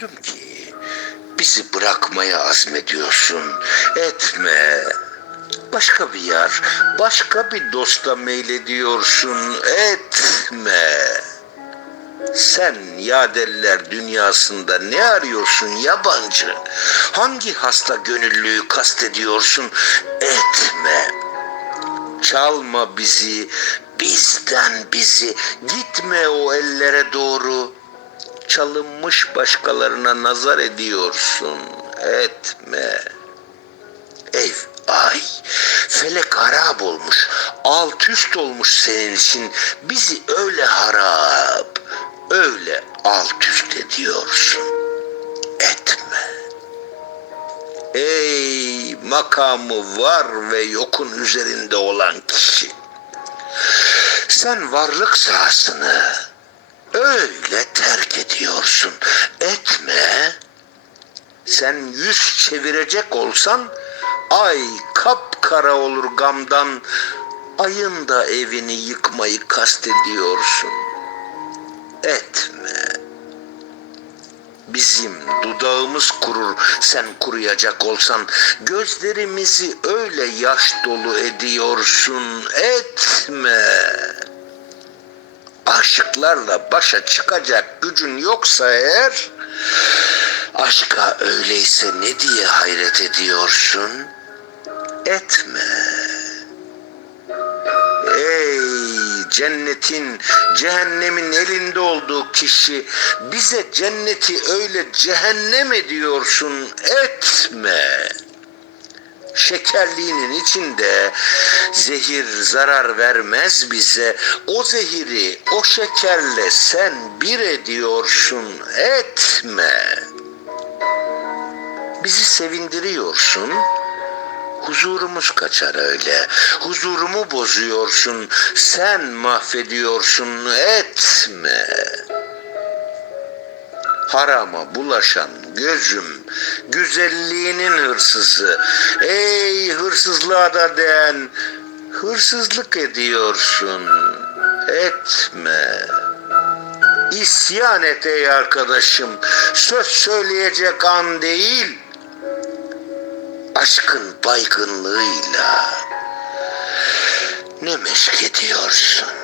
duydum ki bizi bırakmaya azmediyorsun. Etme. Başka bir yar, başka bir dosta meylediyorsun. Etme. Sen yadeller dünyasında ne arıyorsun yabancı? Hangi hasta gönüllüyü kastediyorsun? Etme. Çalma bizi, bizden bizi. Gitme o ellere doğru. Çalınmış başkalarına nazar ediyorsun. Etme. Ev ay felek harap olmuş alt üst olmuş senin için bizi öyle harap öyle alt üst ediyorsun etme ey makamı var ve yokun üzerinde olan kişi sen varlık sahasını öyle terk ediyorsun etme sen yüz çevirecek olsan ay kapkara olur gamdan ayın da evini yıkmayı kastediyorsun. Etme. Bizim dudağımız kurur sen kuruyacak olsan gözlerimizi öyle yaş dolu ediyorsun. Etme. Aşıklarla başa çıkacak gücün yoksa eğer Aşka öyleyse ne diye hayret ediyorsun? Etme. Ey cennetin, cehennemin elinde olduğu kişi bize cenneti öyle cehennem ediyorsun. Etme. Şekerliğinin içinde zehir zarar vermez bize. O zehiri o şekerle sen bir ediyorsun. Etme. Bizi sevindiriyorsun. Huzurumuz kaçar öyle. Huzurumu bozuyorsun. Sen mahvediyorsun. Etme. Harama bulaşan gözüm, güzelliğinin hırsızı. Ey hırsızlığa da den, hırsızlık ediyorsun. Etme. İsyan et ey arkadaşım. Söz söyleyecek an değil. Aşkın baygınlığıyla ne meşk ediyorsun?